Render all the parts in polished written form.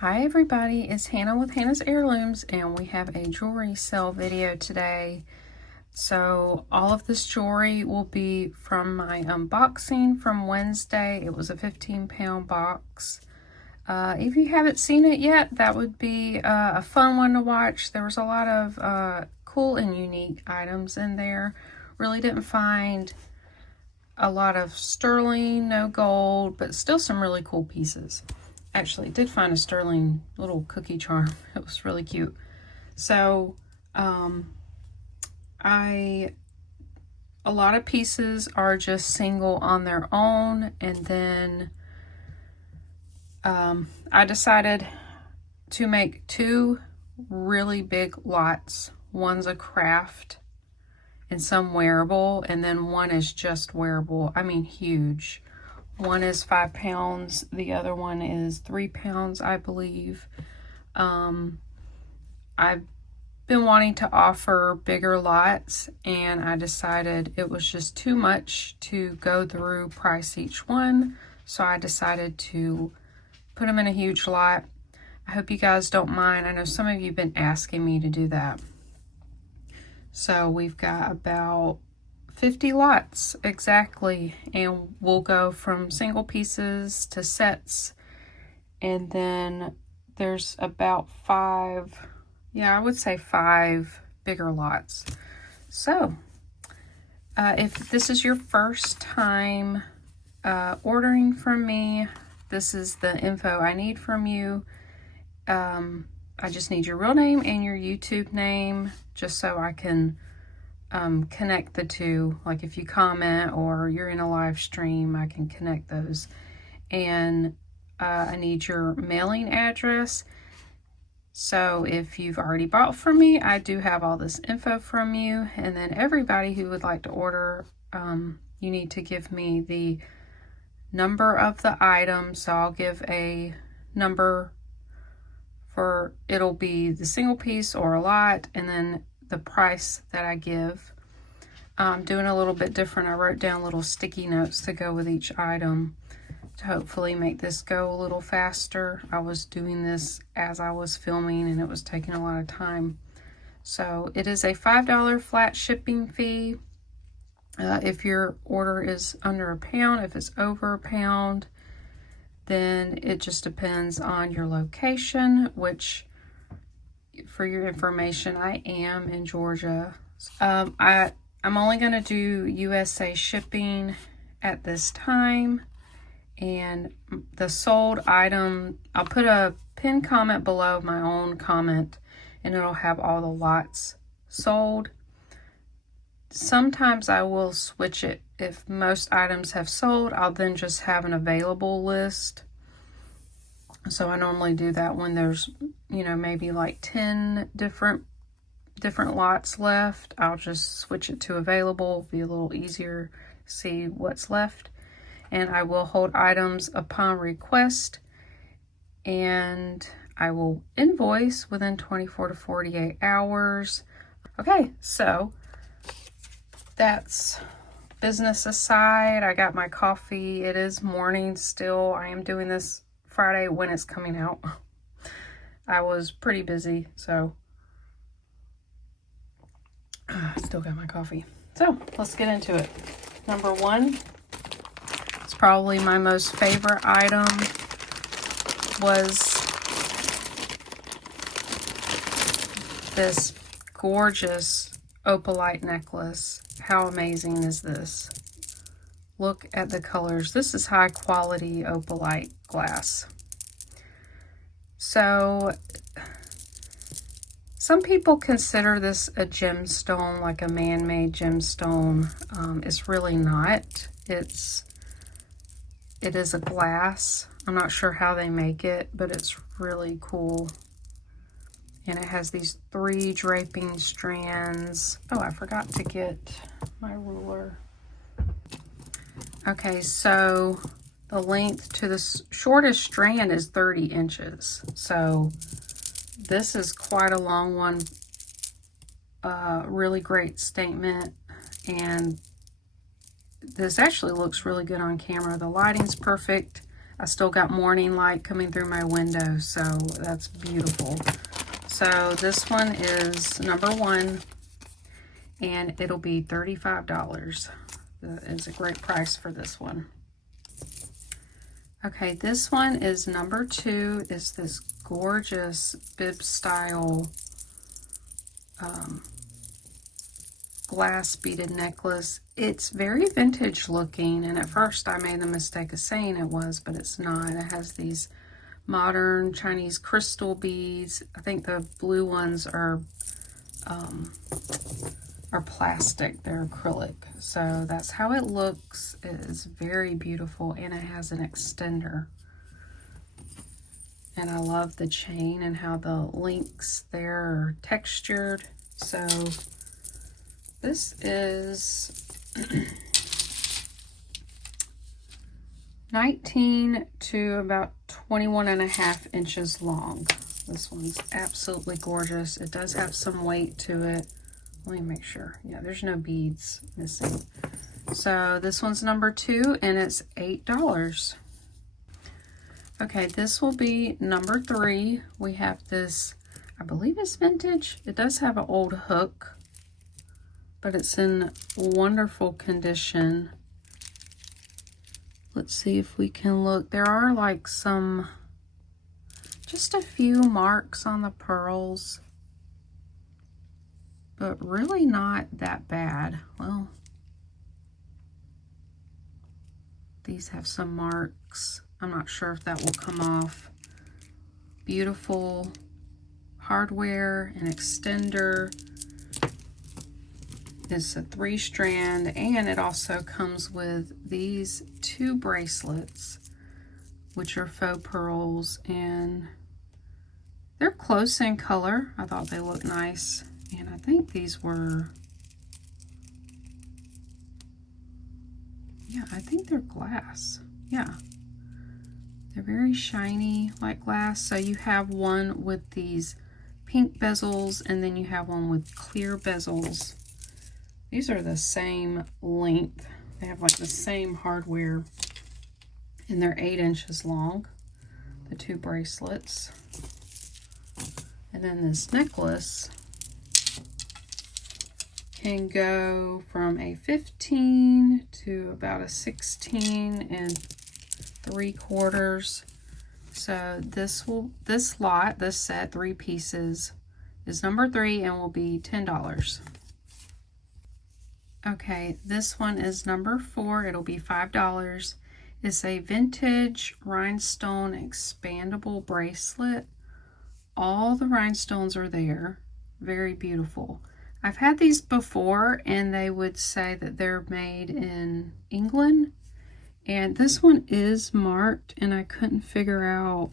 Hi everybody, it's Hannah with Hannah's Heirlooms, and we have a jewelry sale video today. So all of this jewelry will be from my unboxing from Wednesday. It was a 15-pound box. If you haven't seen it yet, that would be a fun one to watch. There was a lot of cool and unique items in there. Really didn't find a lot of sterling, no gold, but still some really cool pieces. Actually, did find a sterling little cookie charm. It was really cute. So, a lot of pieces are just single on their own, and then I decided to make two really big lots. One's a craft and some wearable, and then one is just wearable. I mean, huge. One is 5 pounds, the other one is 3 pounds, I believe. I've been wanting to offer bigger lots, and I decided it was just too much to go through price each one, so I decided to put them in a huge lot. I hope you guys don't mind. I know some of you have been asking me to do that. So we've got about 50 lots exactly, and we'll go from single pieces to sets, and then there's about 5, I would say 5 bigger lots. So if this is your first time ordering from me, this is the info I need from you. I just need your real name and your YouTube name, just so I can connect the two. Like if you comment or you're in a live stream, I can connect those. And I need your mailing address. So if you've already bought from me, I do have all this info from you. And then everybody who would like to order, you need to give me the number of the item. So I'll give a number for, it'll be the single piece or a lot, and then the price that I give. I'm doing a little bit different. I wrote down little sticky notes to go with each item to hopefully make this go a little faster. I was doing this as I was filming, and it was taking a lot of time. So it is a $5 flat shipping fee. If your order is under a pound, if it's over a pound, then it just depends on your location, which, for your information, I am in Georgia. I'm only going to do USA shipping at this time. And the sold item, I'll put a pinned comment below my own comment, and it'll have all the lots sold. Sometimes I will switch it. If most items have sold, I'll then just have an available list. So I normally do that when there's, maybe like 10 different lots left. I'll just switch it to available. Be a little easier to see what's left. And I will hold items upon request, and I will invoice within 24 to 48 hours. Okay, so that's business aside. I got my coffee. It is morning still. I am doing this Friday when it's coming out. I was pretty busy, so still got my coffee. So let's get into it. Number one, it's probably my most favorite item, was this gorgeous opalite necklace. How amazing is this? Look at the colors. This is high quality opalite glass. So some people consider this a gemstone, like a man-made gemstone. It's really not. It is a glass. I'm not sure how they make it, but it's really cool. And it has these 3 draping strands. Oh, I forgot to get my ruler. Okay, so the length to the shortest strand is 30 inches. So this is quite a long one. Really great statement. And this actually looks really good on camera. The lighting's perfect. I still got morning light coming through my window, so that's beautiful. So this one is number 1, and it'll be $35. That is a great price for this one. Okay, this one is number 2, is this gorgeous bib style glass beaded necklace. It's very vintage looking, and at first I made the mistake of saying it was, but it's not. It has these modern Chinese crystal beads. I think the blue ones are plastic, they're acrylic. So that's how it looks. It is very beautiful, and it has an extender. And I love the chain and how the links there are textured. So this is 19 to about 21.5 inches long. This one's absolutely gorgeous. It does have some weight to it. Let me make sure. Yeah, there's no beads missing. So this one's number 2, and it's $8. Okay, this will be number 3. We have this, I believe it's vintage. It does have an old hook, but it's in wonderful condition. Let's see if we can look. There are like just a few marks on the pearls, but really not that bad. Well, these have some marks. I'm not sure if that will come off. Beautiful hardware and extender. It's a 3-strand, and it also comes with these 2 bracelets, which are faux pearls, and they're close in color. I thought they looked nice, and I think these were, yeah, I think they're glass. Yeah, they're very shiny like glass. So you have one with these pink bezels, and then you have one with clear bezels. These are the same length. They have like the same hardware, and they're 8 inches long, the 2 bracelets. And then this necklace can go from a 15 to about a 16 3/4. So this set, 3 pieces, is number 3 and will be $10. Okay, this one is number 4. It'll be $5. It's a vintage rhinestone expandable bracelet. All the rhinestones are there. Very beautiful. I've had these before, and they would say that they're made in England. And this one is marked, and I couldn't figure out.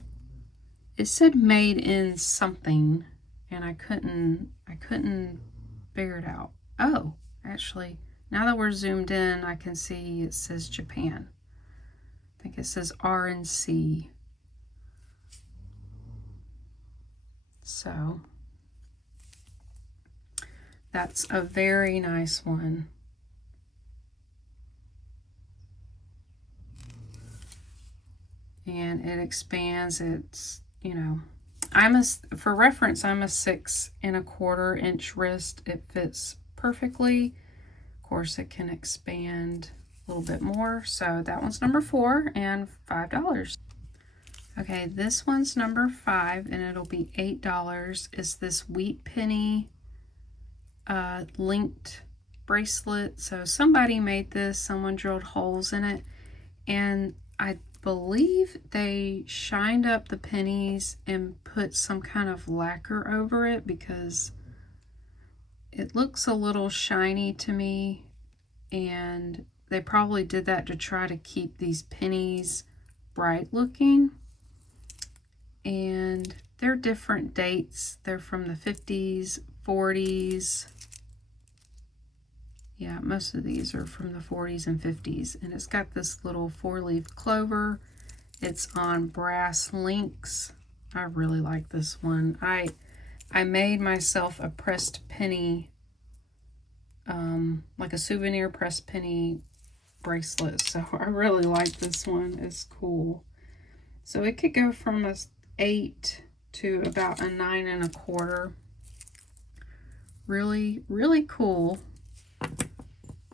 It said made in something, and I couldn't figure it out. Oh, actually, now that we're zoomed in, I can see it says Japan. I think it says R&C. So that's a very nice one. And it expands. It's, you know, for reference, I'm a 6 1/4 inch wrist. It fits perfectly. Of course, it can expand a little bit more. So that one's number 4 and $5. Okay, this one's number 5, and it'll be $8. It's this wheat penny linked bracelet. So somebody made this, someone drilled holes in it, and I believe they shined up the pennies and put some kind of lacquer over it because it looks a little shiny to me, and they probably did that to try to keep these pennies bright looking. And they're different dates. They're from the 50s, 40s. Yeah, most of these are from the 40s and 50s. And it's got this little 4-leaf clover. It's on brass links. I really like this one. I made myself a pressed penny, like a souvenir pressed penny bracelet. So I really like this one. It's cool. So it could go from a 8 to about a 9 1/4. Really, really cool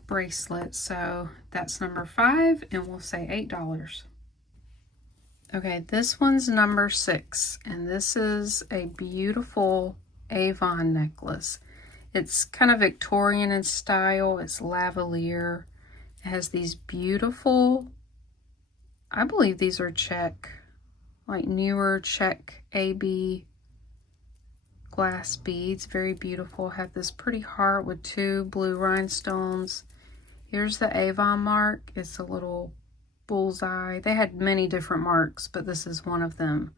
bracelet. So that's number 5, and we'll say $8. Okay, this one's number 6, and this is a beautiful Avon necklace. It's kind of Victorian in style. It's lavalier. It has these beautiful, I believe these are check, like newer check AB glass beads. Very beautiful. Have this pretty heart with 2 blue rhinestones. Here's the Avon mark. It's a little bullseye. They had many different marks, but this is one of them.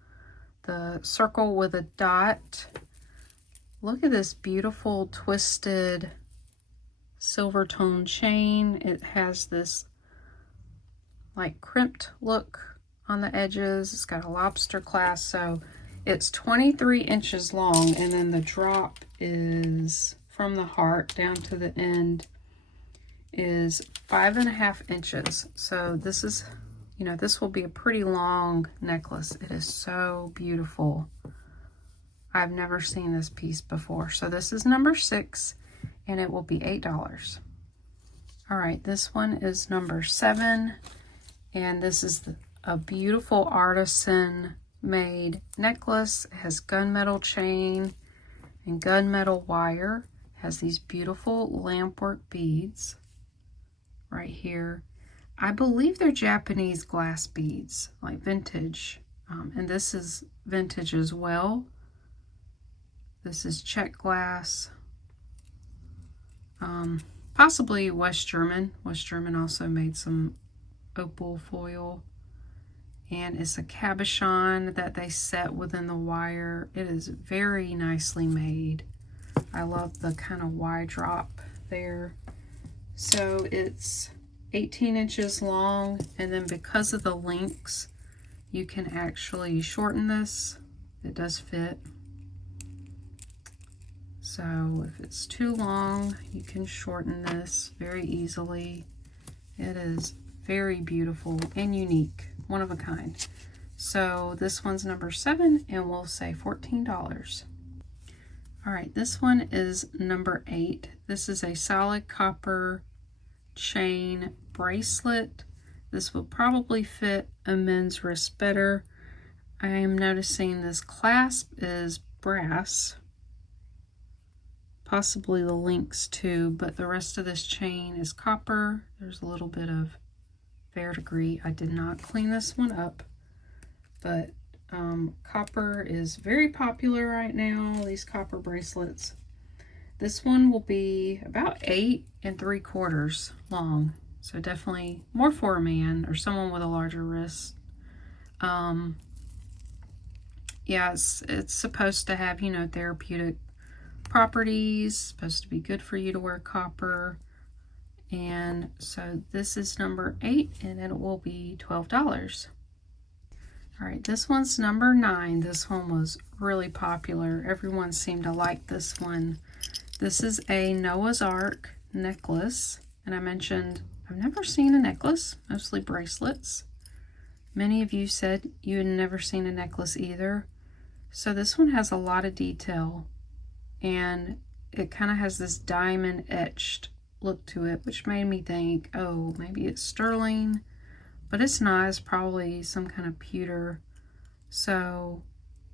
The circle with a dot. Look at this beautiful twisted silver tone chain. It has this like crimped look on the edges. It's got a lobster clasp, so it's 23 inches long, and then the drop is from the heart down to the end is 5.5 inches. So this is, you know, this will be a pretty long necklace. It is so beautiful. I've never seen this piece before. So this is number 6, and it will be $8. All right, this one is number 7, and this is a beautiful artisan made necklace. It has gunmetal chain and gunmetal wire. It has these beautiful lampwork beads right here. I believe they're Japanese glass beads, like vintage, and this is vintage as well. This is Czech glass, possibly West German. West German also made some opal foil, and it's a cabochon that they set within the wire. It is very nicely made. I love the kind of wide drop there. So it's 18 inches long, and then because of the links, you can actually shorten this. It does fit. So if it's too long, you can shorten this very easily. It is very beautiful and unique, one of a kind. So this one's number 7, and we'll say $14. All right, this one is number 8. This is a solid copper chain bracelet. This will probably fit a men's wrist better. I am noticing this clasp is brass, possibly the links too, but the rest of this chain is copper. There's a little bit of verdigris. I did not clean this one up, but copper is very popular right now, these copper bracelets. This one will be about 8 3/4 long, so definitely more for a man or someone with a larger wrist. Yeah, it's supposed to have, you know, therapeutic properties, supposed to be good for you to wear copper. And so this is number 8, and it will be $12. All right, this one's number 9. This one was really popular. Everyone seemed to like this one. This is a Noah's Ark necklace, and I mentioned I've never seen a necklace, mostly bracelets. Many of you said you had never seen a necklace either. So this one has a lot of detail, and it kind of has this diamond etched look to it, which made me think, oh, maybe it's sterling, but it's not. It's probably some kind of pewter. So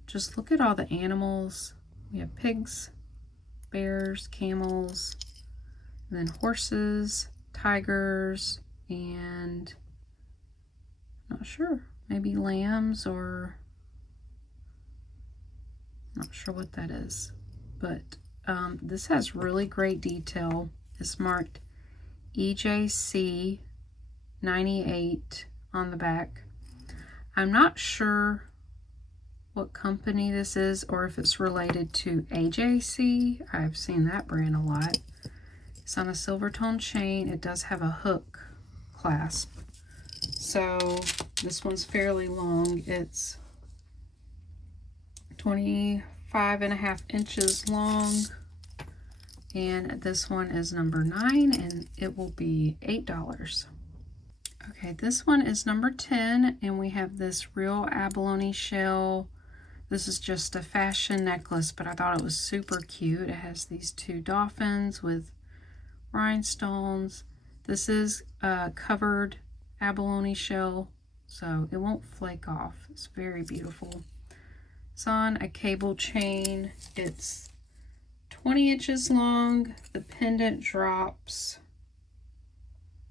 just look at all the animals. We have pigs, bears, camels, and then horses, tigers, and not sure, maybe lambs, or not sure what that is. But this has really great detail. It's marked EJC 98 on the back. I'm not sure what company this is, or if it's related to AJC. I've seen that brand a lot. It's on a silver tone chain. It does have a hook clasp. So this one's fairly long. It's 25.5 inches long. And this one is number 9, and it will be $8. Okay, this one is number 10, and we have this real abalone shell. This is just a fashion necklace, but I thought it was super cute. It has these two dolphins with rhinestones. This is a covered abalone shell, so it won't flake off. It's very beautiful. It's on a cable chain. It's 20 inches long. The pendant drops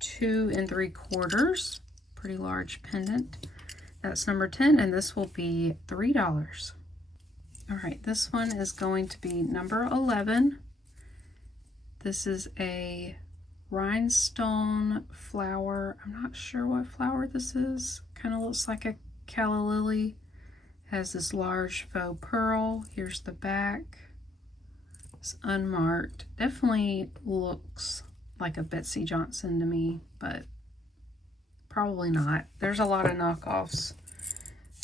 2 3/4. Pretty large pendant. That's number 10, and this will be $3. All right, this one is going to be number 11. This is a rhinestone flower. I'm not sure what flower this is. Kind of looks like a calla lily. Has this large faux pearl. Here's the back. It's unmarked. Definitely looks like a Betsy Johnson to me, but probably not. There's a lot of knockoffs.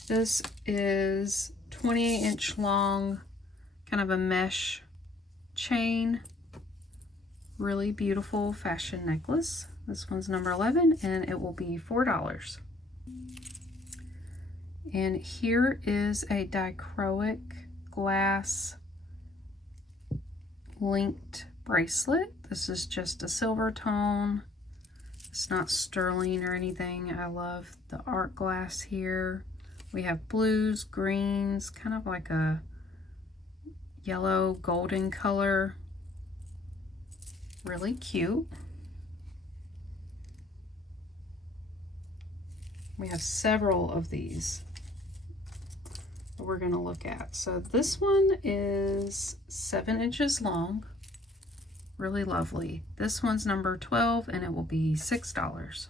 This is 28-inch long, kind of a mesh chain. Really beautiful fashion necklace. This one's number 11, and it will be $4. And here is a dichroic glass linked bracelet. This is just a silver tone. It's not sterling or anything. I love the art glass here. We have blues, greens, kind of like a yellow golden color. Really cute. We have several of these that we're going to look at. So this one is 7 inches long. Really lovely. This one's number 12, and it will be $6.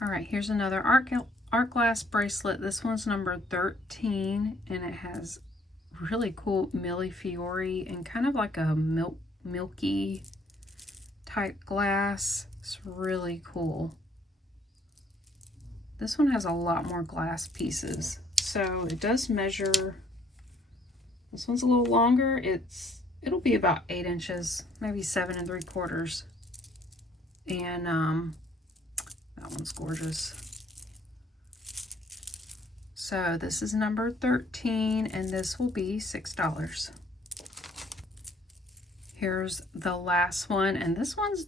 All right, here's another art glass bracelet. This one's number 13, and it has really cool millefiori and kind of like a milky type glass. It's really cool. This one has a lot more glass pieces, so it does measure. This one's a little longer. It'll be about 8 inches, maybe 7 3/4. And that one's gorgeous. So this is number 13, and this will be $6. Here's the last one, and this one's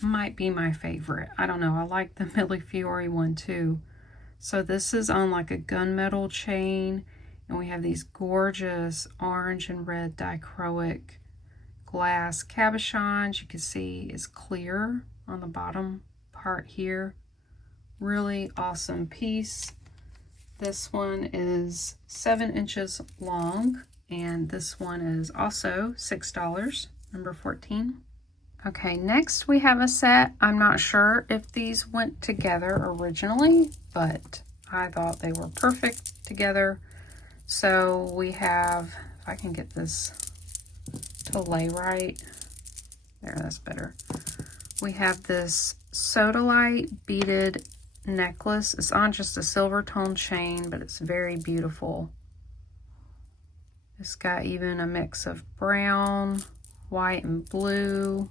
might be my favorite. I don't know. I like the millefiori one too. So this is on like a gunmetal chain, and we have these gorgeous orange and red dichroic glass cabochons. You can see it's clear on the bottom part here. Really awesome piece. This one is 7 inches long, and this one is also $6, number 14. Okay, next we have a set. I'm not sure if these went together originally, but I thought they were perfect together. So we have, if I can get this to lay right, there, that's better. We have this sodalite beaded necklace. It's on just a silver tone chain, but it's very beautiful. It's got even a mix of brown, white, and blue.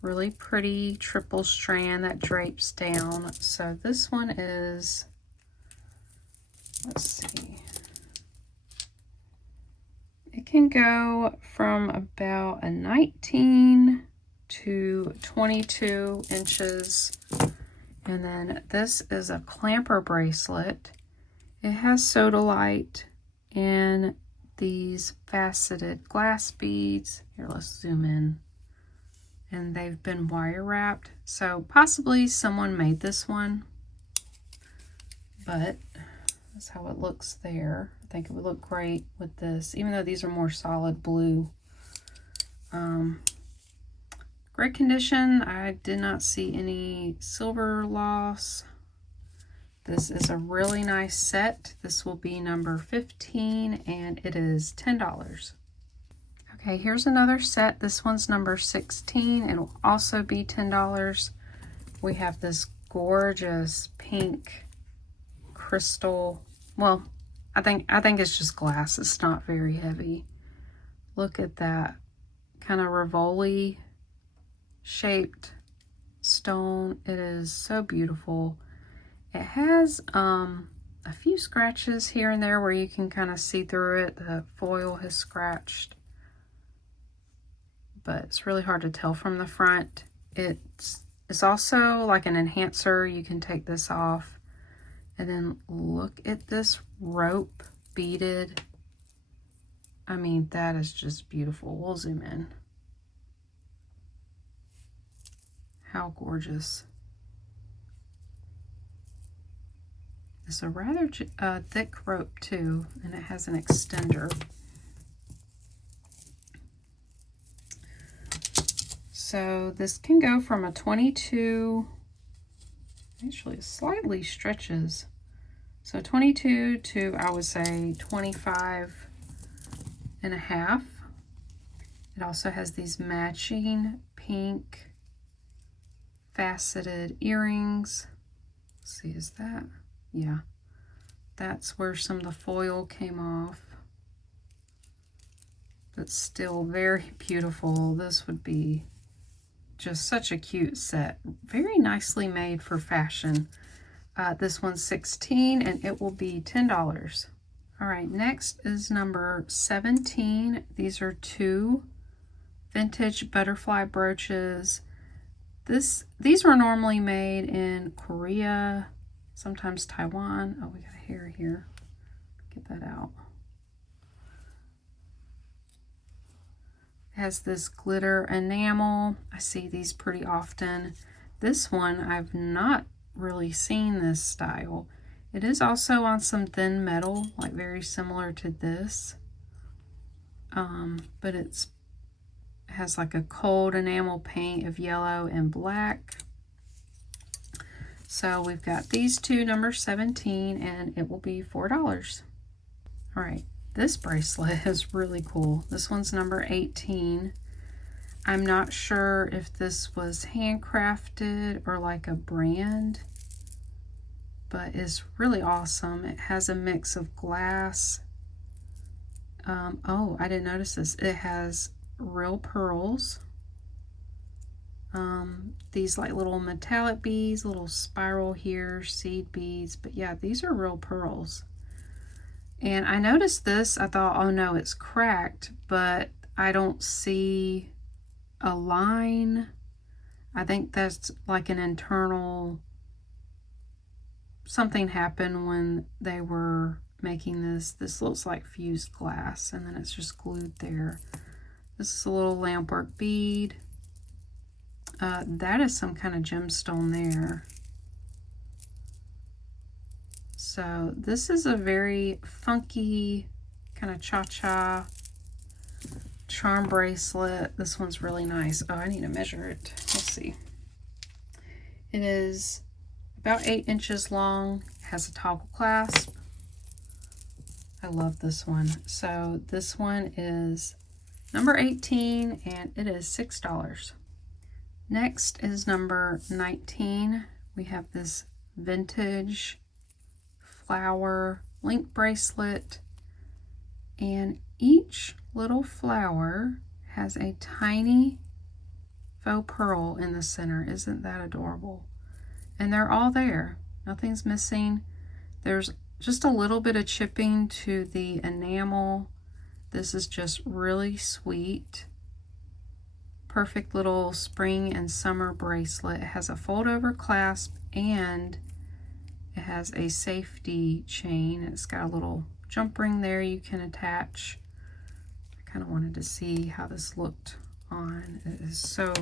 Really pretty triple strand that drapes down. So this one is, let's see, it can go from about a 19 to 22 inches. And then this is a clamper bracelet. It has sodalite and these faceted glass beads. Here, let's zoom in. And they've been wire wrapped. So possibly someone made this one, but that's how it looks there. I think it would look great with this, even though these are more solid blue. Great condition. I did not see any silver loss. This is a really nice set. This will be number 15, and it is $10. Okay, here's another set. This one's number 16. It'll also be $10. We have this gorgeous pink crystal. Well, I think it's just glass. It's not very heavy. Look at that kind of Rivoli shaped stone. It is so beautiful. It has a few scratches here and there where you can kind of see through it. The foil has scratched, but it's really hard to tell from the front. It's also like an enhancer. You can take this off, and then look at this rope beaded. I mean, that is just beautiful. We'll zoom in. How gorgeous. It's a rather thick rope too, and it has an extender. So this can go from a 22, actually it slightly stretches. So 22 to, I would say, 25 and a half. It also has these matching pink faceted earrings. Let's see, is that? Yeah, that's where some of the foil came off. But still very beautiful. This would be just such a cute set. Very nicely made for fashion. This one's $16 and it will be $10. All right, next is number 17. These are 2 vintage butterfly brooches. These were normally made in Korea, sometimes Taiwan. Oh, we got a hair here. Get that out. It has this glitter enamel. I see these pretty often. This one, I've not really seen this style. It is also on some thin metal, like very similar to this. But it has like a cold enamel paint of yellow and black. So we've got these 2, number 17, and it will be $4. All right, this bracelet is really cool. This one's number 18. I'm not sure if this was handcrafted or like a brand, but it's really awesome. It has a mix of glass. Oh, I didn't notice this. It has real pearls. These like little metallic beads, little spiral here, seed beads. But yeah, these are real pearls. And I noticed this. I thought, oh no, it's cracked, but I don't see a line. I think that's like an internal, something happened when they were making this. This looks like fused glass, and then it's just glued there. This is a little lampwork bead. That is some kind of gemstone there. So this is a very funky kind of cha-cha charm bracelet. This one's really nice. Oh, I need to measure it. Let's see. It is about 8 inches long. It has a toggle clasp. I love this one. So this one is number 18 and it is $6. Next is number 19. We have this vintage flower link bracelet, and each little flower has a tiny faux pearl in the center. Isn't that adorable? And they're all there. Nothing's missing. There's just a little bit of chipping to the enamel. This is just really sweet. Perfect little spring and summer bracelet. It has a fold over clasp and it has a safety chain. It's got a little jump ring there you can attach. I kind of wanted to see how this looked on. It is so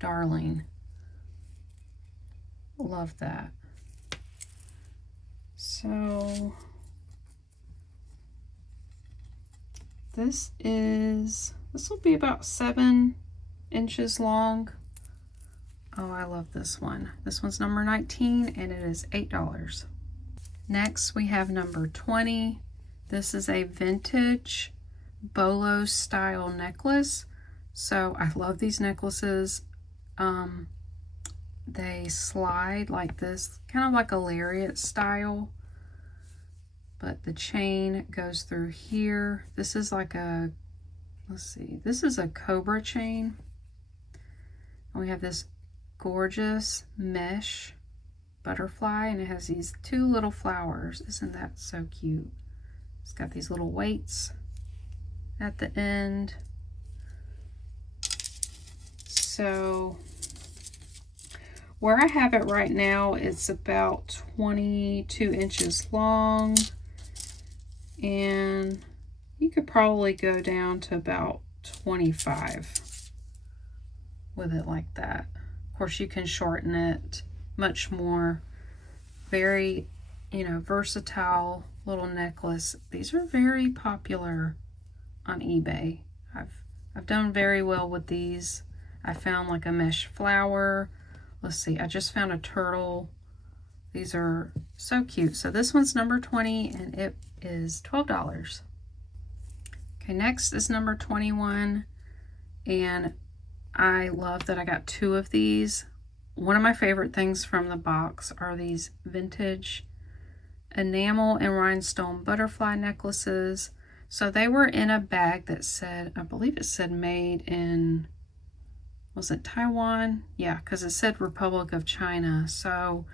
darling. Love that. So this will be about 7 inches long. Oh, I love this one. This one's number 19 and it is $8. Next we have number 20. This is a vintage bolo style necklace. So I love these necklaces. They slide like this, kind of like a lariat style, but the chain goes through here. This is like a, let's see, this is a cobra chain. And we have this gorgeous mesh butterfly, and it has these two little flowers. Isn't that so cute? It's got these little weights at the end. So where I have it right now, it's about 22 inches long, and you could probably go down to about 25 with it like that. Of course, you can shorten it much more. Very, versatile little necklace. These are very popular on eBay. I've done very well with these. I found like a mesh flower. Let's see, I just found a turtle. These are so cute. So this one's number 20 and it is $12. Okay, next is number 21, and I love that I got two of these. One of my favorite things from the box are these vintage enamel and rhinestone butterfly necklaces. So they were in a bag that said, I believe it said made in, was it Taiwan? Yeah, because it said Republic of China. So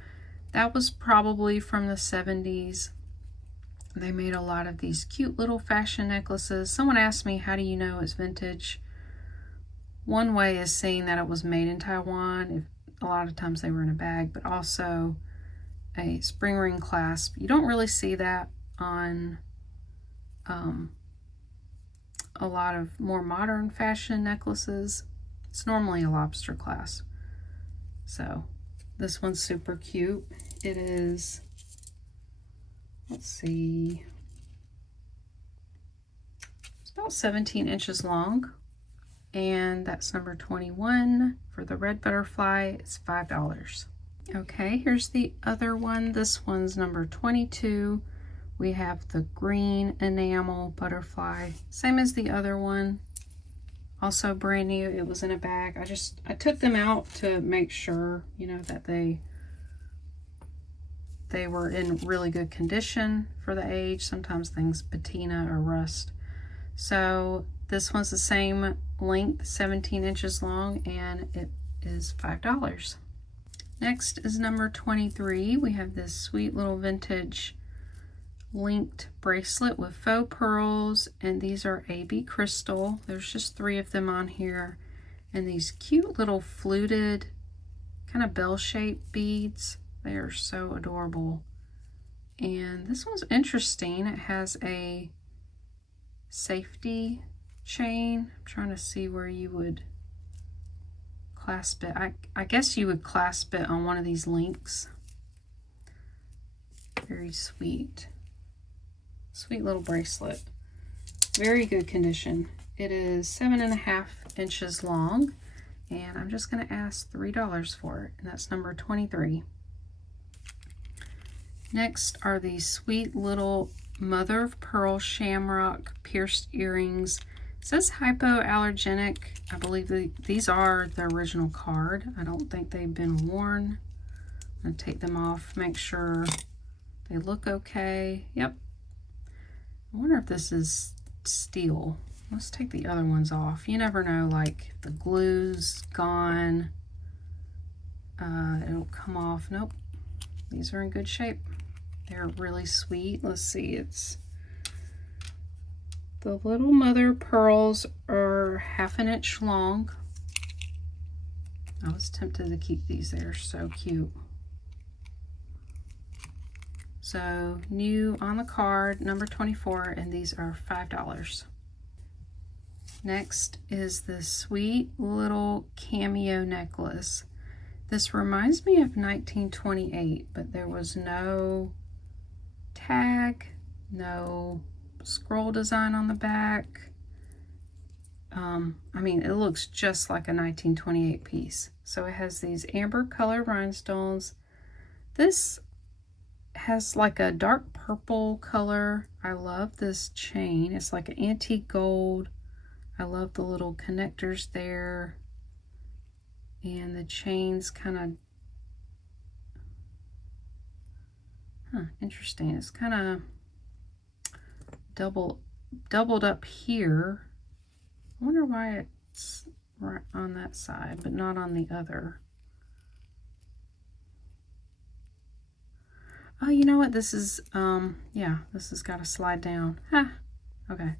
that was probably from the 70s. They made a lot of these cute little fashion necklaces. Someone asked me, how do you know it's vintage? One way is seeing that it was made in Taiwan. A lot of times they were in a bag, but also a spring ring clasp. You don't really see that on a lot of more modern fashion necklaces. It's normally a lobster clasp. So this one's super cute. It is, let's see, it's about 17 inches long, and that's number 21. For the red butterfly, it's $5. Okay, here's the other one. This one's number 22. We have the green enamel butterfly, same as the other one. Also brand new. It was in a bag. I took them out to make sure, that they were in really good condition for the age. Sometimes things patina or rust. So this one's the same length, 17 inches long, and it is $5. Next is number 23. We have this sweet little vintage linked bracelet with faux pearls, and these are AB crystal. There's just 3 of them on here, and these cute little fluted kind of bell-shaped beads. They are so adorable. And this one's interesting. It has a safety chain. I'm trying to see where you would clasp it. I guess you would clasp it on one of these links. Very sweet. Sweet little bracelet. Very good condition. It is 7.5 inches long, and I'm just going to ask $3 for it, and that's number 23. Next are these sweet little mother of pearl shamrock pierced earrings. It says hypoallergenic. I believe these are the original card. I don't think they've been worn. I'm going to take them off, make sure they look okay. Yep. I wonder if this is steel. Let's take the other ones off. You never know, like the glue's gone. It'll come off. Nope. These are in good shape. They're really sweet. Let's see, it's the little mother pearls are 1/2 inch long. I was tempted to keep these. They're so cute. So new on the card, number 24, and these are $5. Next is this sweet little cameo necklace. This reminds me of 1928, but there was no tag, no scroll design on the back. I mean, it looks just like a 1928 piece. So it has these amber color rhinestones. This has like a dark purple color. I love this chain. It's like an antique gold. I love the little connectors there. And the chain's kind of, interesting. It's kind of doubled up here. I wonder why it's right on that side, but not on the other. Oh, you know what? This is, yeah, this has got to slide down. Huh. Okay.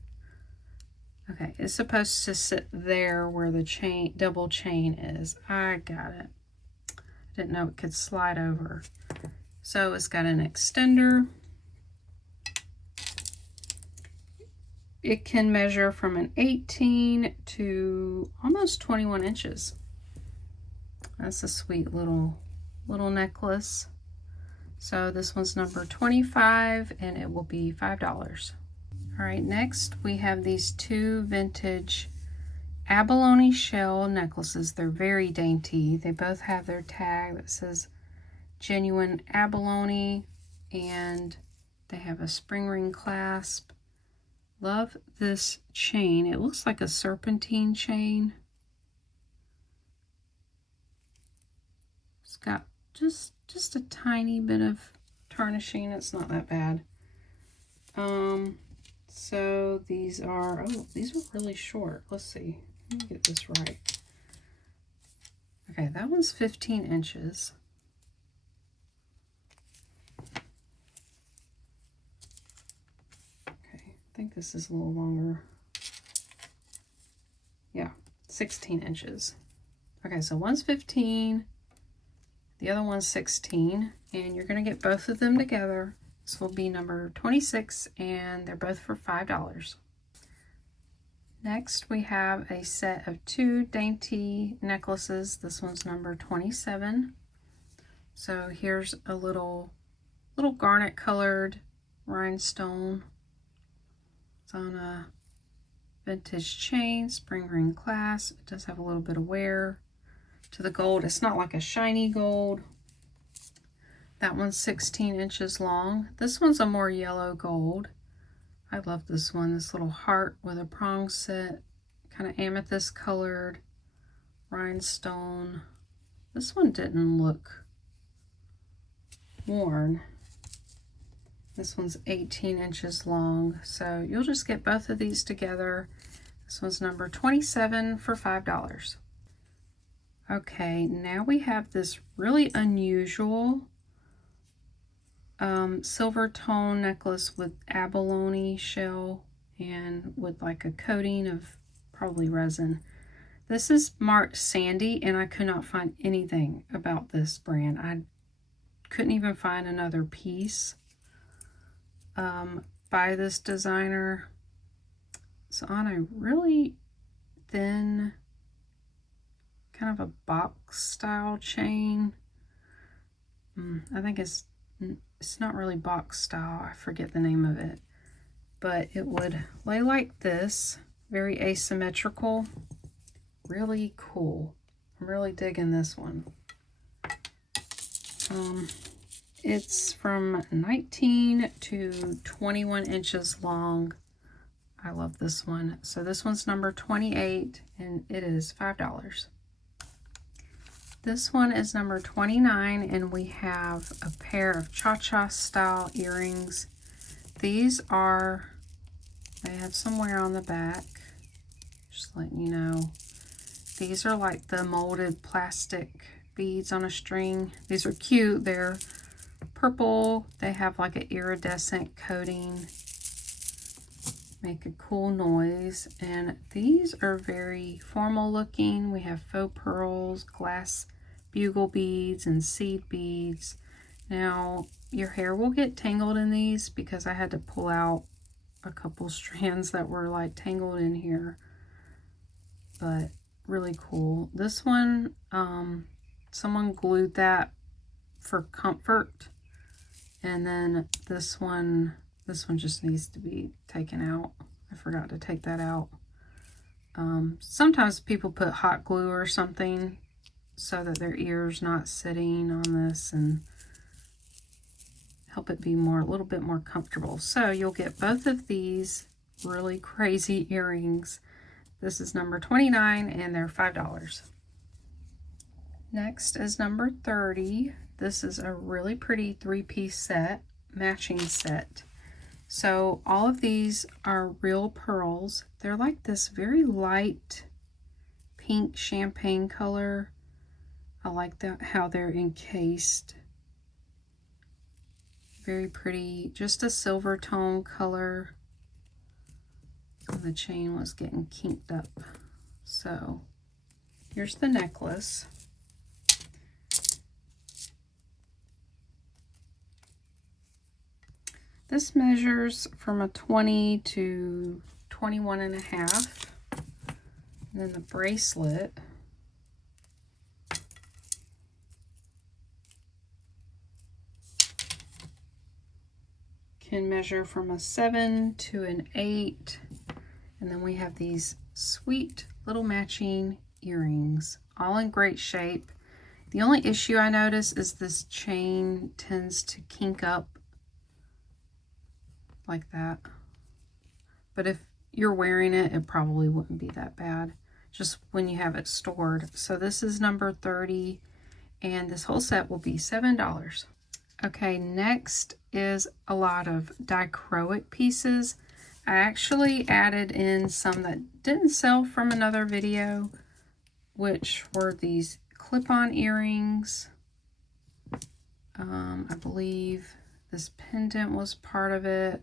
Okay, it's supposed to sit there where the chain, double chain is. I got it. Didn't know it could slide over. So it's got an extender. It can measure from an 18 to almost 21 inches. That's a sweet little necklace. So this one's number 25 and it will be $5. All right, next we have these two vintage abalone shell necklaces. They're very dainty. They both have their tag that says genuine abalone, and they have a spring ring clasp. Love this chain. It looks like a serpentine chain. It's got just a tiny bit of tarnishing. It's not that bad. So these are, oh, these were really short. Let's see. Let me get this right. Okay, that one's 15 inches. Okay, I think this is a little longer. Yeah, 16 inches. Okay, so one's 15, the other one's 16, and you're going to get both of them together. This will be number 26, and they're both for $5. Next, we have a set of two dainty necklaces. This one's number 27. So here's a little garnet colored rhinestone. It's on a vintage chain, spring ring clasp. It does have a little bit of wear to the gold. It's not like a shiny gold. That one's 16 inches long. This one's a more yellow gold. I love this one. This little heart with a prong set, kind of amethyst colored rhinestone. This one didn't look worn. This one's 18 inches long. So you'll just get both of these together. This one's number 27 for $5. Okay, now we have this really unusual silver tone necklace with abalone shell and with like a coating of probably resin. This is marked Sandy, and I could not find anything about this brand. I couldn't even find another piece by this designer. It's on a really thin, kind of a box style chain. I think it's not really box style. I forget the name of it, but it would lay like this, very asymmetrical, really cool. I'm really digging this one. It's from 19 to 21 inches long. I love this one. So this one's number 28 and it is $5. This one is number 29, and we have a pair of cha-cha style earrings. These are, they have some wear on the back, just letting you know. These are like the molded plastic beads on a string. These are cute. They're purple. They have like an iridescent coating. Make a cool noise. And these are very formal looking. We have faux pearls, glass bugle beads, and seed beads. Now, your hair will get tangled in these because I had to pull out a couple strands that were like tangled in here. But really cool. This one, someone glued that for comfort. And then this one just needs to be taken out. I forgot to take that out. Sometimes people put hot glue or something so that their ear's not sitting on this and help it be a little bit more comfortable. So you'll get both of these really crazy earrings. This is number 29 and they're $5. Next is number 30. This is a really pretty three-piece set, matching set. So all of these are real pearls. They're like this very light pink champagne color. I like how they're encased. Very pretty, just a silver tone color. The chain was getting kinked up. So here's the necklace. This measures from a 20 to 21 and a half. And then the bracelet can measure from a 7 to an 8. And then we have these sweet little matching earrings, all in great shape. The only issue I notice is this chain tends to kink up like that. But if you're wearing it, it probably wouldn't be that bad, just when you have it stored. So this is number 30, and this whole set will be $7. Okay, next is a lot of dichroic pieces. I actually added in some that didn't sell from another video, which were these clip-on earrings. I believe this pendant was part of it.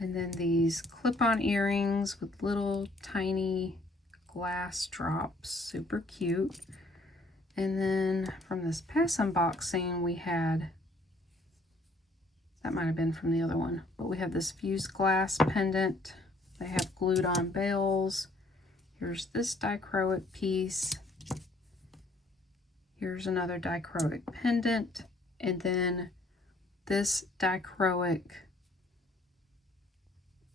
And then these clip-on earrings with little tiny glass drops, super cute. And then from this past unboxing, we had, that might have been from the other one, but we have this fused glass pendant. They have glued on bells. Here's this dichroic piece. Here's another dichroic pendant. And then this dichroic,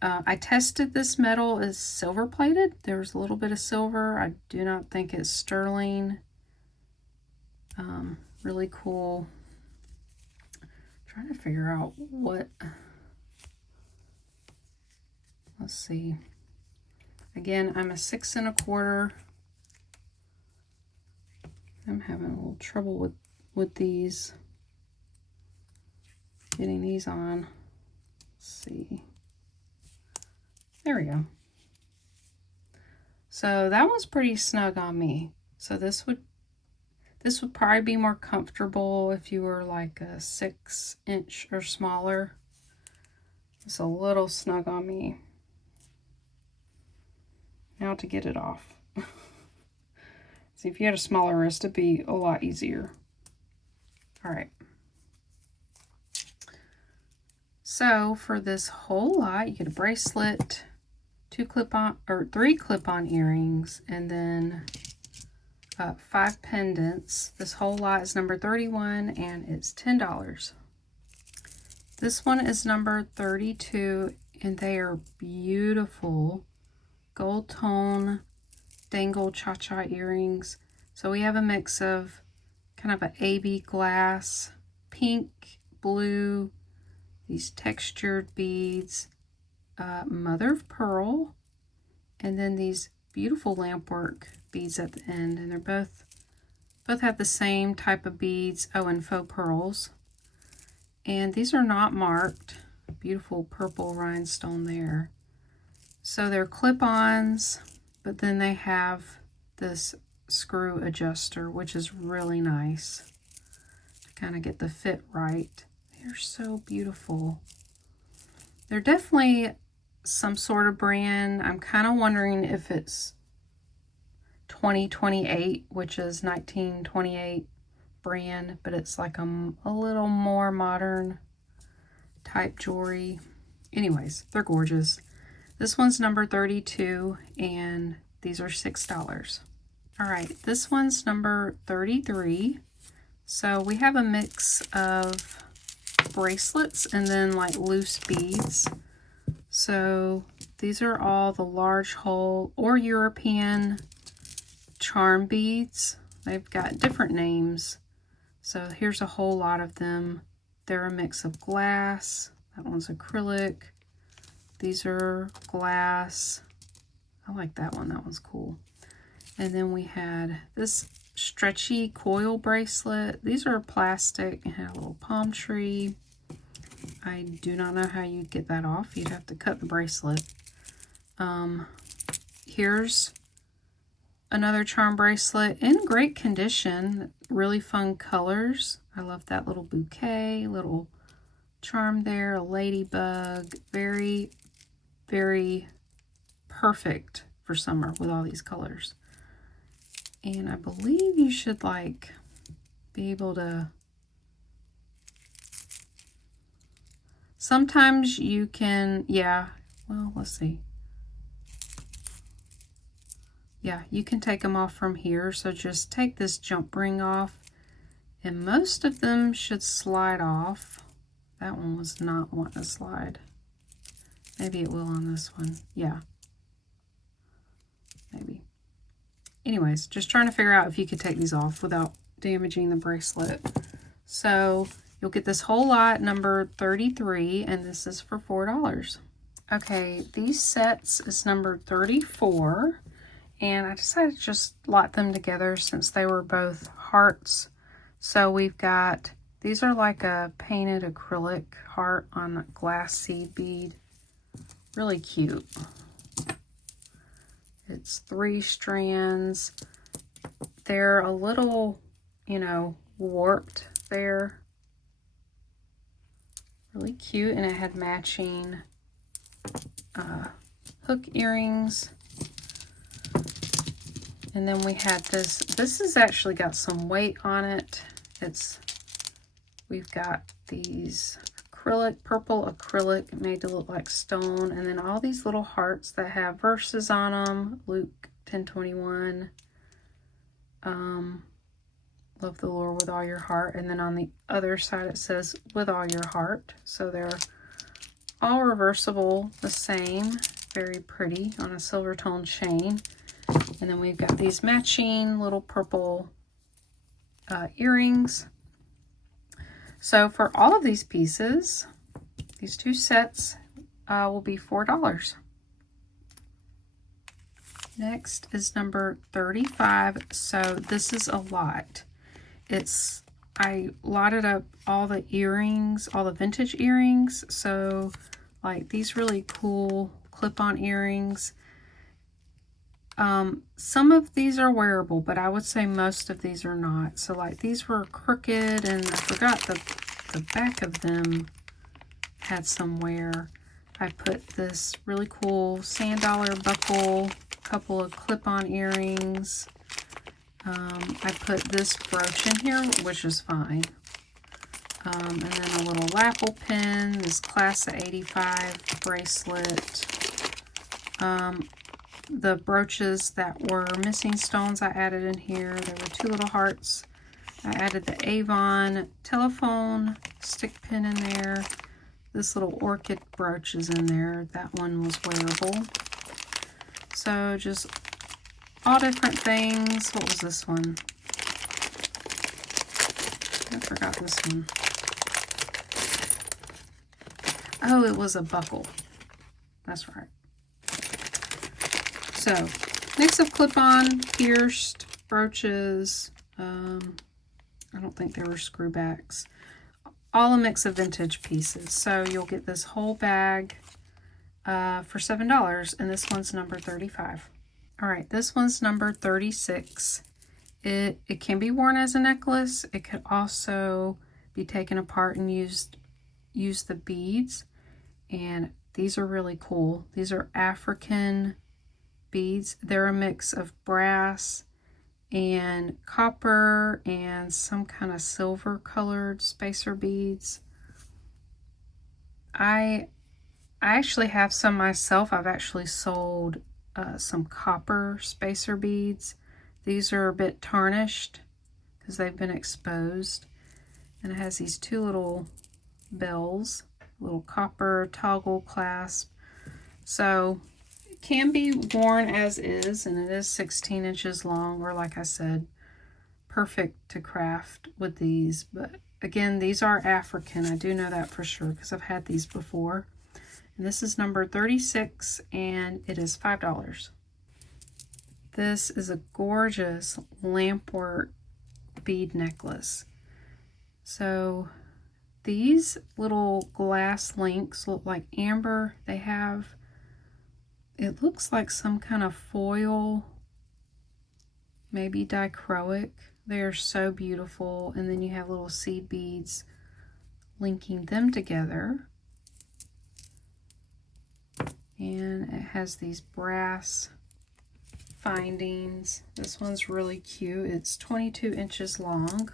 I tested this metal is silver plated. There's a little bit of silver. I do not think it's sterling. Really cool. Trying to figure out what, let's see. Again, I'm a 6 1/4. I'm having a little trouble with these, getting these on. Let's see. There we go. So that one's pretty snug on me. So this would probably be more comfortable if you were like a 6 inch or smaller. It's a little snug on me. Now to get it off. See, if you had a smaller wrist, it'd be a lot easier. All right. So for this whole lot, you get a bracelet, 3 clip-on earrings, and then 5 pendants. This whole lot is number 31, and it's $10. This one is number 32, and they are beautiful gold tone dangle cha-cha earrings. So we have a mix of kind of an AB glass, pink, blue, these textured beads, mother of pearl, and then these beautiful lampwork beads at the end, and they're both have the same type of beads. Oh, and faux pearls. And these are not marked. Beautiful purple rhinestone there. So they're clip-ons, but then they have this screw adjuster, which is really nice to kind of get the fit right. They're so beautiful. They're definitely some sort of brand. I'm kind of wondering if it's 2028, which is 1928 brand, but it's like a little more modern type jewelry. Anyways, they're gorgeous. This one's number 32, and these are $6. All right, this one's number 33. So we have a mix of bracelets and then like loose beads. So these are all the large hole or European charm beads. They've got different names. So here's a whole lot of them. They're a mix of glass. That one's acrylic. These are glass. I like that one. That one's cool. And then we had this stretchy coil bracelet. These are plastic and had a little palm tree. I do not know how you'd get that off. You'd have to cut the bracelet. Here's another charm bracelet in great condition. Really fun colors. I love that little bouquet, little charm there, a ladybug. Very, very perfect for summer with all these colors. And I believe you should like be able to, sometimes you can, yeah, well, let's see. Yeah, you can take them off from here. So just take this jump ring off, and most of them should slide off. That one was not wanting to slide. Maybe it will on this one. Yeah, maybe. Anyways, just trying to figure out if you could take these off without damaging the bracelet. So you'll get this whole lot, number 33, and this is for $4. Okay, these sets is number 34, and I decided to just lot them together since they were both hearts. So we've got, these are like a painted acrylic heart on a glass seed bead. Really cute. It's 3 strands. They're a little, you know, warped there. Really cute, and it had matching hook earrings. And then we had this. This has actually got some weight on it. We've got these acrylic, purple acrylic made to look like stone, and then all these little hearts that have verses on them. Luke 10:21. Love the Lord with all your heart. And then on the other side it says with all your heart. So they're all reversible, the same. Very pretty on a silver tone chain. And then we've got these matching little purple earrings. So for all of these pieces, these 2 sets will be $4. Next is number 35. So this is a lot. I lotted up all the earrings, all the vintage earrings. So like these really cool clip-on earrings. Some of these are wearable, but I would say most of these are not. So like these were crooked, and I forgot the back of them had some wear. I put this really cool sand dollar buckle, a couple of clip-on earrings. I put this brooch in here, which is fine. And then a little lapel pin, this class of 85 bracelet. The brooches that were missing stones I added in here. There were 2 little hearts. I added the Avon telephone stick pin in there. This little orchid brooch is in there. That one was wearable. So just all different things. What was this one? I forgot this one. Oh, it was a buckle. That's right. So, mix of clip-on, pierced, brooches. I don't think there were screwbacks. All a mix of vintage pieces. So you'll get this whole bag for $7, and this one's number 35. All right, this one's number 36. It can be worn as a necklace. It could also be taken apart and use the beads. And these are really cool. These are African beads. They're a mix of brass and copper and some kind of silver colored spacer beads. I actually have some myself. I've actually sold some copper spacer beads. These are a bit tarnished because they've been exposed. And it has these 2 little bells, little copper toggle clasp. So it can be worn as is, and it is 16 inches long, or like I said, perfect to craft with these. But again, these are African. I do know that for sure because I've had these before. And this is number 36, and it is $5. This is a gorgeous lampwork bead necklace. So these little glass links look like amber. They have, it looks like some kind of foil, maybe dichroic. They are so beautiful. And then you have little seed beads linking them together. And it has these brass findings. This one's really cute. It's 22 inches long.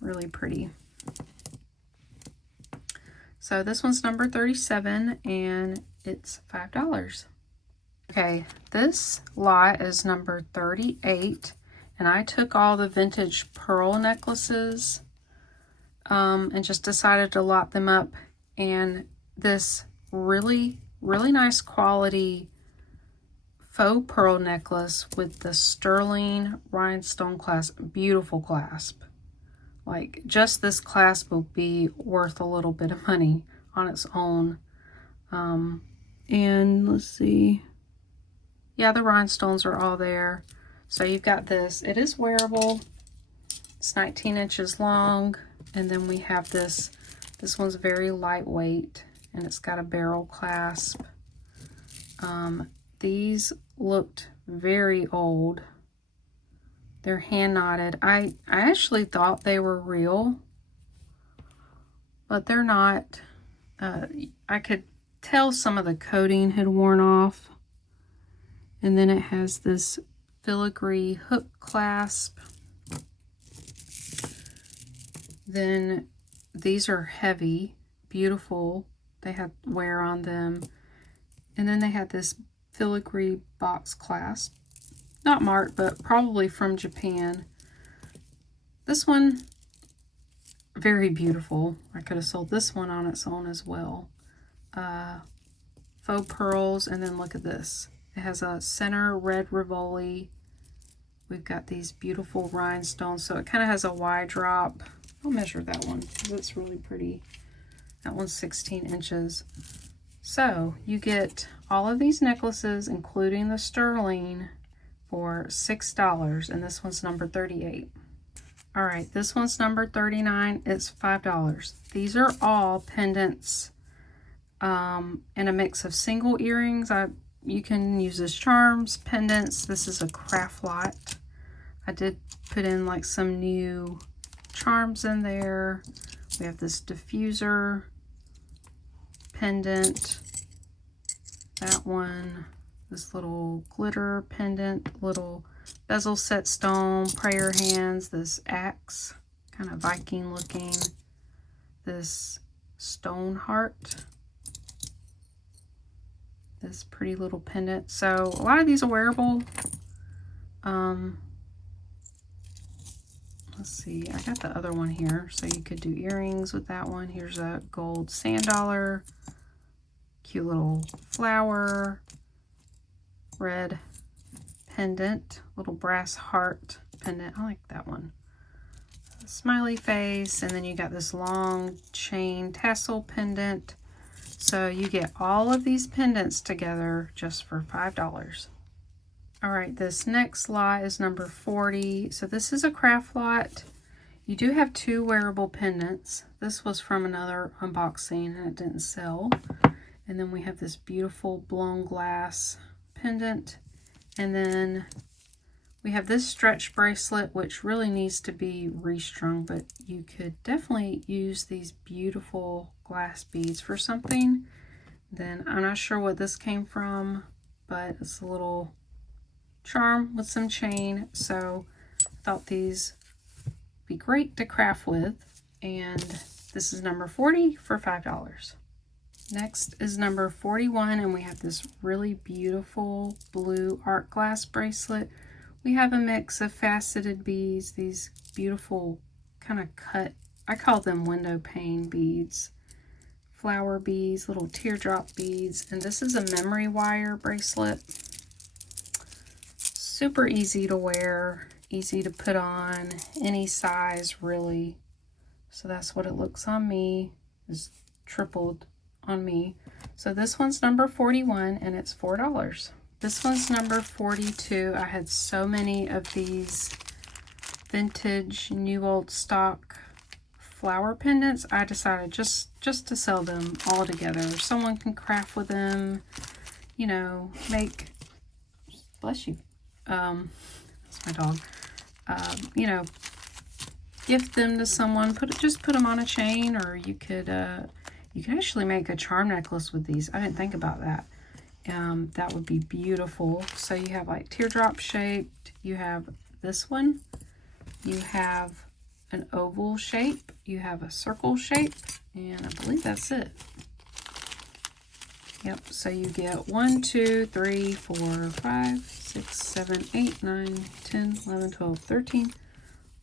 Really pretty. So this one's number 37 and it's $5. Okay, this lot is number 38 and I took all the vintage pearl necklaces and just decided to lot them up, and this really nice quality faux pearl necklace with the sterling rhinestone clasp. Beautiful clasp. Like, just this clasp will be worth a little bit of money on its own. And let's see. Yeah, the rhinestones are all there. So you've got this. It is wearable. It's 19 inches long. And then we have this. This one's very lightweight. And it's got a barrel clasp. These looked very old. They're hand knotted. I actually thought they were real, but they're not. I could tell some of the coating had worn off. And then it has this filigree hook clasp. Then these are heavy, beautiful. They have wear on them. And then they had this filigree box clasp. Not marked, but probably from Japan. This one, very beautiful. I could have sold this one on its own as well. Faux pearls, and then look at this. It has a center red Rivoli. We've got these beautiful rhinestones, so it kind of has a wide drop. I'll measure that one because it's really pretty. That one's 16 inches. So you get all of these necklaces, including the sterling, for $6, and this one's number 38. All right, this one's number 39. It's $5. These are all pendants in a mix of single earrings. You can use as charms, pendants. This is a craft lot. I did put in like some new charms in there. We have this diffuser pendant, that one, this little glitter pendant, little bezel set stone, prayer hands, this axe, kind of Viking looking, this stone heart, this pretty little pendant. So a lot of these are wearable. Let's see, I got the other one here, so you could do earrings with that one. Here's a gold sand dollar, cute little flower, red pendant, little brass heart pendant. I like that one. A smiley face, and then you got this long chain tassel pendant. So you get all of these pendants together just for $5. All right, this next lot is number 40. So this is a craft lot. You do have two wearable pendants. This was from another unboxing and it didn't sell. And then we have this beautiful blown glass pendant. And then we have this stretch bracelet, which really needs to be restrung, but you could definitely use these beautiful glass beads for something. Then I'm not sure what this came from, but it's a little charm with some chain. So I thought these would be great to craft with. And this is number 40 for $5. Next is number 41, and we have this really beautiful blue art glass bracelet. We have a mix of faceted beads, these beautiful kind of cut, I call them window pane beads, flower beads, little teardrop beads, and this is a memory wire bracelet. Super easy to wear, easy to put on, any size really. So that's what it looks on me, is tripled on me. So this one's number 41 and it's $4. This one's number 42. I had so many of these vintage new old stock flower pendants. I decided just to sell them all together. Someone can craft with them, you know, make, bless you, that's my dog, you know, gift them to someone. Just put them on a chain, or you could actually make a charm necklace with these. I didn't think about that. That would be beautiful. So you have like teardrop shaped. You have this one. You have an oval shape. You have a circle shape, and I believe that's it. Yep, so you get 1, 2, 3, 4, 5, 6, 7, 8, 9, 10, 11, 12, 13,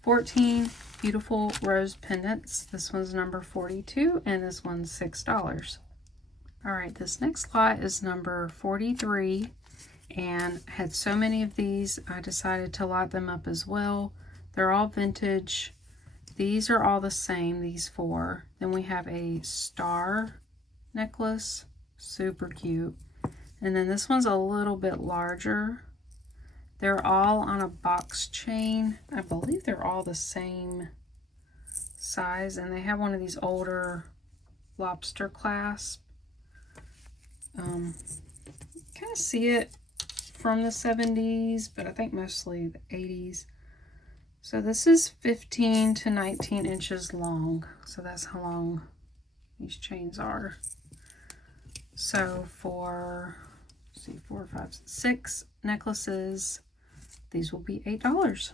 14 beautiful rose pendants. This one's number 42, and this one's $6. All right, this next lot is number 43, and I had so many of these, I decided to lot them up as well. They're all vintage. These are all the same, these 4. Then we have a star necklace. Super cute. And then this one's a little bit larger. They're all on a box chain. I believe they're all the same size, and they have one of these older lobster clasp. Kind of see it from the 70s, but I think mostly the 80s. So this is 15 to 19 inches long. So that's how long these chains are. So for, let's see, 4, 5, 6 necklaces, these will be $8.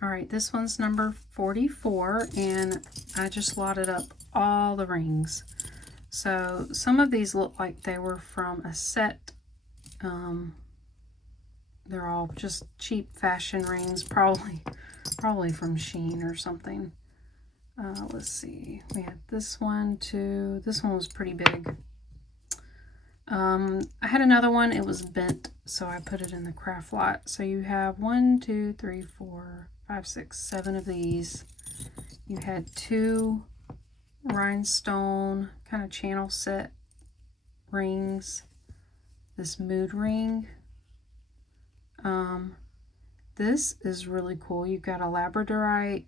All right, this one's number 44, and I just lotted up all the rings. So some of these look like they were from a set. They're all just cheap fashion rings, probably from Shein or something. Let's see, we have this one too. This one was pretty big. I had another one, it was bent, so I put it in the craft lot. So you have 1, 2, 3, 4, 5, 6, 7 of these. You had 2 rhinestone kind of channel set rings. This mood ring. This is really cool. You've got a labradorite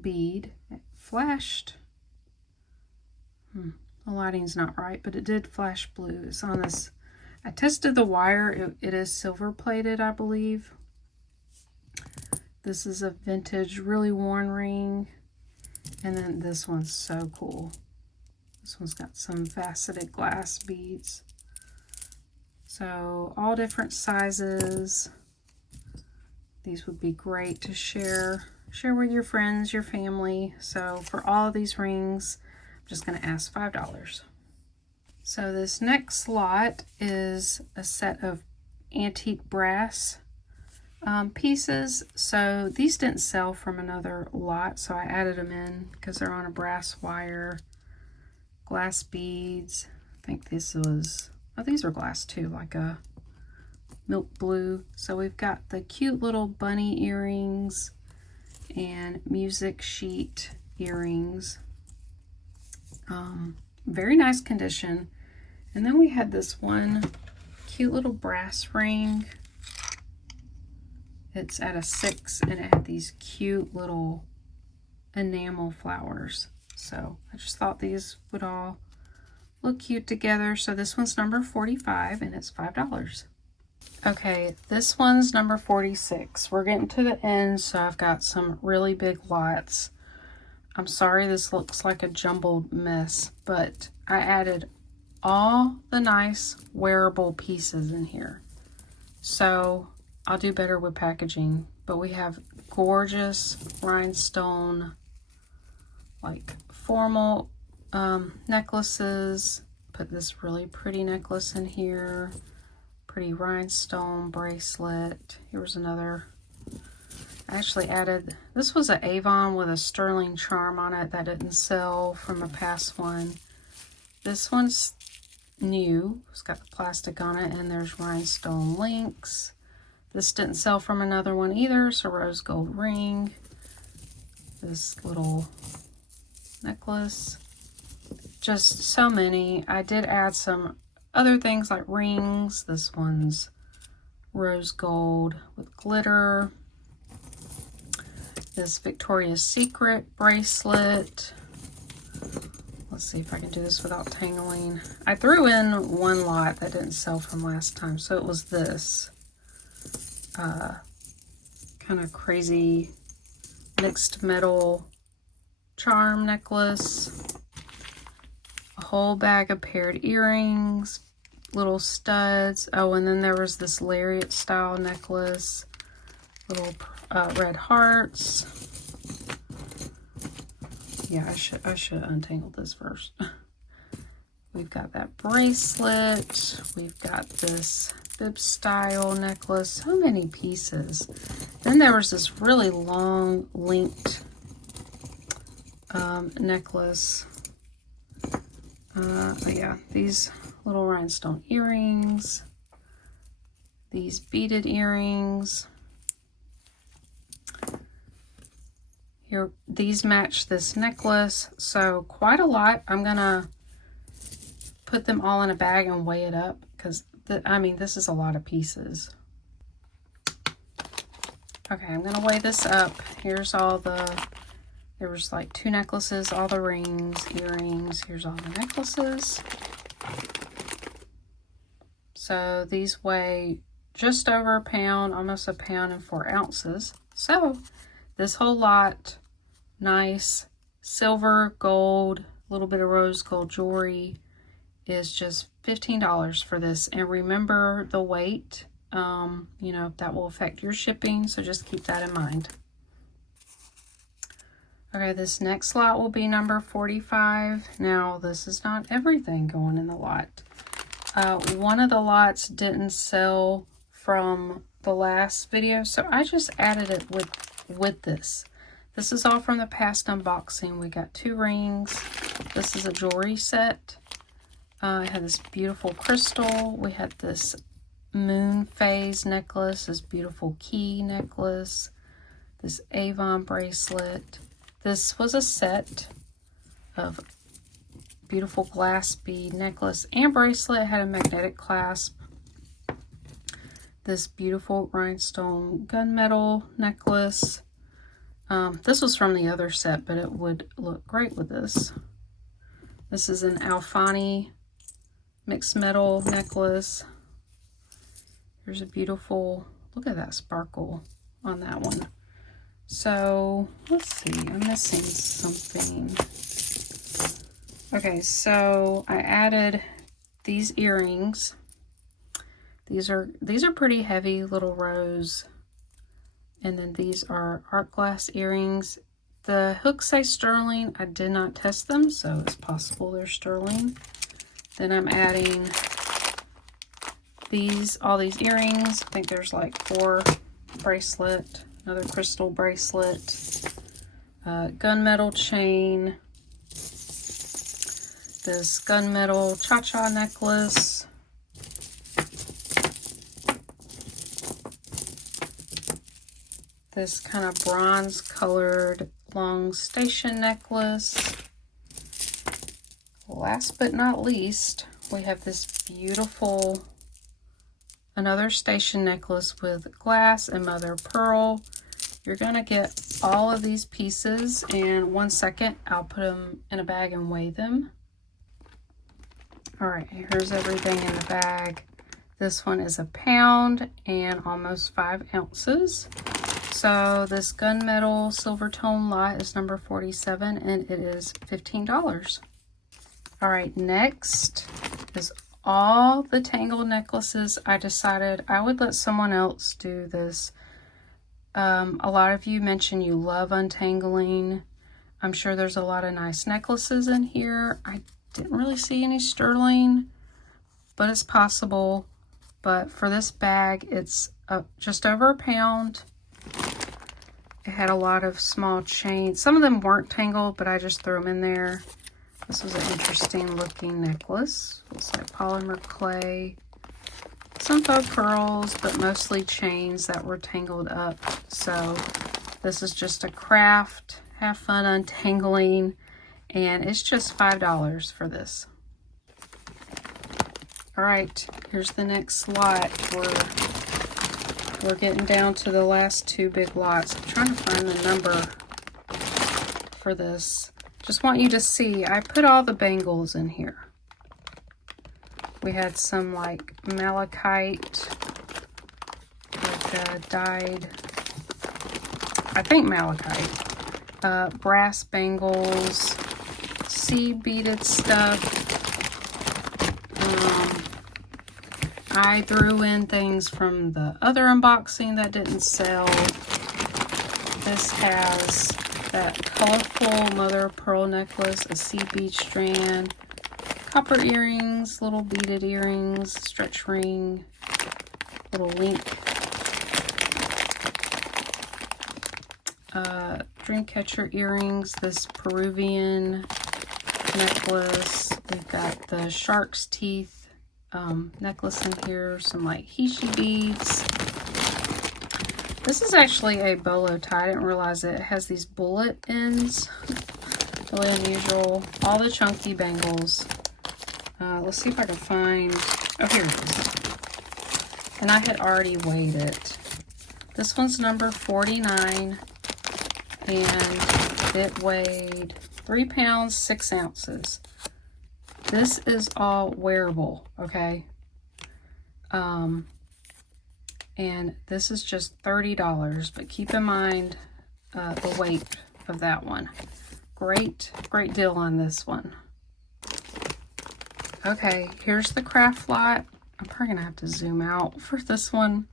bead. It flashed. The lighting's not right, but it did flash blue. It's on this. I tested the wire. It is silver plated, I believe. This is a vintage, really worn ring. And then this one's so cool. This one's got some faceted glass beads. So all different sizes. These would be great to share with your friends, your family. So for all of these rings, I'm just going to ask $5. So this next lot is a set of antique brass pieces. So these didn't sell from another lot, so I added them in because they're on a brass wire. Glass beads. I think this was, oh, these are glass too, like a milk blue. So we've got the cute little bunny earrings and music sheet earrings. Very nice condition. And then we had this one cute little brass ring. It's at a 6, and it had these cute little enamel flowers. So I just thought these would all look cute together. So this one's number 45, and it's $5. Okay, this one's number 46. We're getting to the end, so I've got some really big lots. I'm sorry this looks like a jumbled mess, but I added all the nice wearable pieces in here. So I'll do better with packaging, but we have gorgeous rhinestone, like formal necklaces. Put this really pretty necklace in here. Pretty rhinestone bracelet. Here's another. I actually added, this was an Avon with a sterling charm on it that didn't sell from a past one. This one's new. It's got the plastic on it, and there's rhinestone links. This didn't sell from another one either, so rose gold ring. This little necklace. Just so many. I did add some other things like rings. This one's rose gold with glitter. This Victoria's Secret bracelet. Let's see if I can do this without tangling. I threw in one lot that didn't sell from last time, so it was this kind of crazy mixed metal charm necklace, a whole bag of paired earrings, little studs. Oh, and then there was this lariat style necklace, little red hearts. Yeah, I should untangle this first. We've got that bracelet. We've got this bib style necklace. So many pieces. Then there was this really long linked necklace. Yeah, these little rhinestone earrings. These beaded earrings. Here, these match this necklace. So quite a lot. I'm gonna put them all in a bag and weigh it up because I mean, this is a lot of pieces. Okay, I'm gonna weigh this up. Here's all there was like 2 necklaces, all the rings, earrings. Here's all the necklaces. So these weigh just over a pound, almost a pound and 4 ounces. So this whole lot, nice silver, gold, a little bit of rose gold jewelry, is just $15 for this. And remember the weight, you know, that will affect your shipping, so just keep that in mind. Okay, this next lot will be number 45. Now, this is not everything going in the lot. One of the lots didn't sell from the last video, so I just added it with this. This is all from the past unboxing. We got 2 rings. This is a jewelry set. I had this beautiful crystal. We had this moon phase necklace, this beautiful key necklace, this Avon bracelet. This was a set of beautiful glass bead necklace and bracelet. It had a magnetic clasp. This beautiful rhinestone gunmetal necklace. This was from the other set, but it would look great with this. This is an Alfani mixed metal necklace. Here's a beautiful, look at that sparkle on that one. So let's see, I'm missing something. Okay, so I added these earrings. These are pretty heavy, little rose. And then these are art glass earrings. The hooks say sterling. I did not test them, so it's possible they're sterling. Then I'm adding all these earrings. I think there's like 4 bracelet, another crystal bracelet, gunmetal chain, this gunmetal cha-cha necklace, this kind of bronze colored long station necklace. Last but not least, we have this beautiful, another station necklace with glass and mother of pearl. You're gonna get all of these pieces in 1 second. I'll put them in a bag and weigh them. All right, here's everything in the bag. This one is a pound and almost 5 ounces. So this gunmetal silver tone lot is number 47 and it is $15. All right, next is all the tangled necklaces. I decided I would let someone else do this. A lot of you mentioned you love untangling. I'm sure there's a lot of nice necklaces in here. I didn't really see any sterling, but it's possible. But for this bag, it's just over a pound. It had a lot of small chains. Some of them weren't tangled, but I just threw them in there. This was an interesting looking necklace. Looks like polymer clay. Some faux pearls, but mostly chains that were tangled up. So this is just a craft. Have fun untangling. And it's just $5 for this. All right, here's the next lot. We're getting down to the last 2 big lots. I'm trying to find the number for this. Just want you to see, I put all the bangles in here. We had some like malachite, like dyed, I think malachite. brass bangles, seed beaded stuff. I threw in things from the other unboxing that didn't sell. This has that colorful mother of pearl necklace, a seed bead strand, copper earrings, little beaded earrings, stretch ring, little link, dream catcher earrings, this Peruvian necklace. We've got the shark's teeth necklace in here, some like Hishi beads. This is actually a bolo tie. I didn't realize it has these bullet ends. Really unusual. All the chunky bangles. Let's see if I can find, oh, here it is. And I had already weighed it. This one's number 49, and it weighed 3 pounds, 6 ounces. This is all wearable, okay? And this is just $30, but keep in mind the weight of that one. Great deal on this one. Okay, here's the craft lot. I'm probably gonna have to zoom out for this one.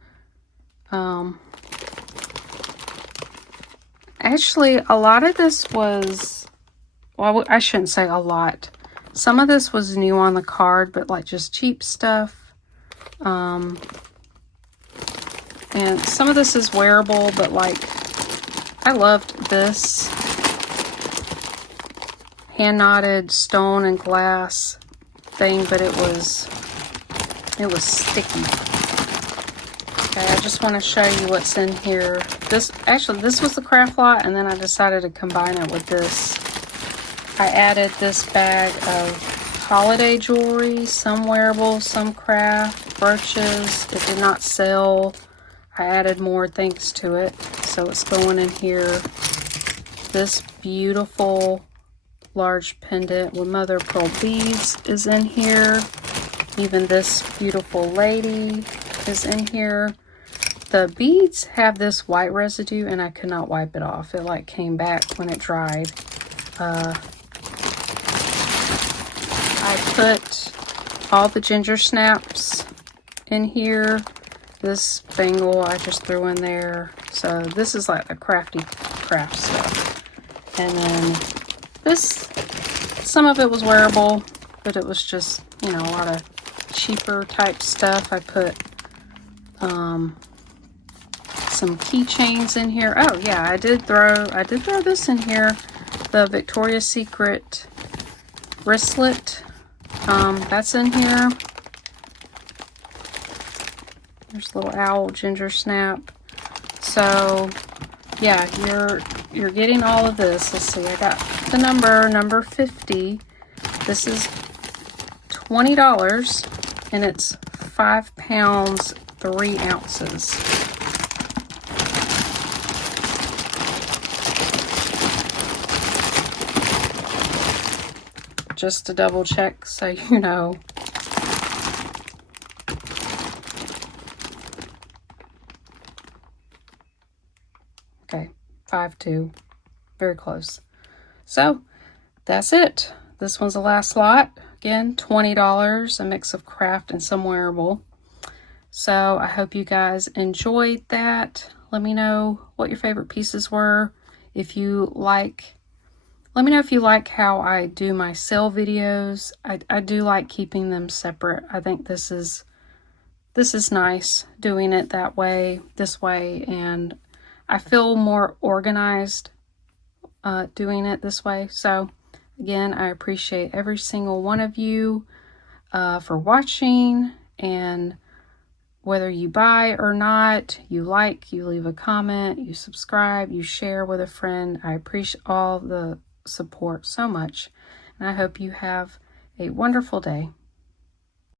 Actually, a lot of this was, well, I shouldn't say a lot. Some of this was new on the card, but like just cheap stuff. And some of this is wearable, but like, I loved this hand-knotted stone and glass thing, but it was sticky. Okay, I just want to show you what's in here. This was the craft lot, and then I decided to combine it with this. I added this bag of holiday jewelry, some wearable, some craft, brooches. It did not sell. I added more things to it, so it's going in here. This beautiful large pendant with mother of pearl beads is in here. Even this beautiful lady is in here. The beads have this white residue, and I could not wipe it off. It like came back when it dried. I put all the ginger snaps in here. This bangle I just threw in there. So this is like the craft stuff. And then this, some of it was wearable, but it was just, you know, a lot of cheaper type stuff. I put some keychains in here. Oh yeah, I did throw this in here. The Victoria's Secret wristlet. That's in here. There's a little owl ginger snap. So yeah, you're getting all of this. Let's see, I got the number 50. This is $20, and it's 5 pounds 3 ounces. Just to double check, so you know. Okay, 5.2, very close. So that's it. This one's the last lot. Again, $20, a mix of craft and some wearable. So I hope you guys enjoyed that. Let me know what your favorite pieces were. If you like, let me know if you like how I do my sale videos. I do like keeping them separate. I think this is nice doing it that way, this way, and I feel more organized doing it this way. So again, I appreciate every single one of you for watching, and whether you buy or not, you like, you leave a comment, you subscribe, you share with a friend. I appreciate all the support so much, and I hope you have a wonderful day.